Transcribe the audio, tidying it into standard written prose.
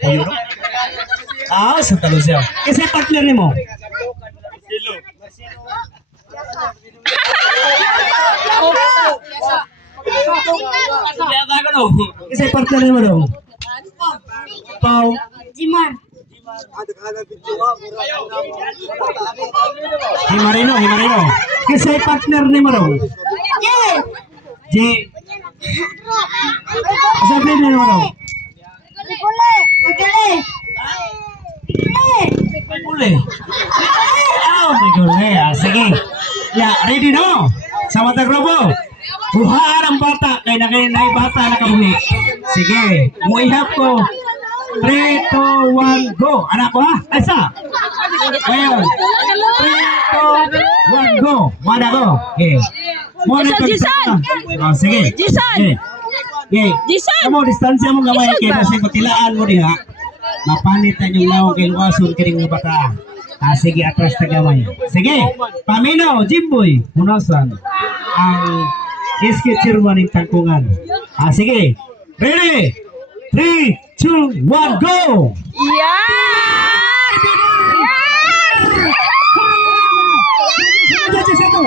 Pagiro? Sa talo siya. Kasi partner ni mo. Kasi partner ni mo daw. Pau. Jimar. Himarino. Kasi partner ni mo daw. J. Sabi ni mo daw. Boleh. My God. Sige. Ready no? Sa mata grupo. Buhaan ang bata. Kaya na bata na kabuli. Sige. Muihap ko. 3, 2, 1, go. Anak ko ha? Asa? Ngayon. 3, 2, 1, go. Mana ko? Okay. Jisan. Sige. Jisan. Okay. Jisan. Kamu distansya mo gamay kay kasi patilaan mo diha. Mapanitan yung lawang kay luwason kiring nga bata. Sige, atras na gamay. Sige, paminaw, Jimboy, hunasan ang iskit chairman ng tangkungan. Sige, ready? 3, 2, 1, go! Yeah! Satu,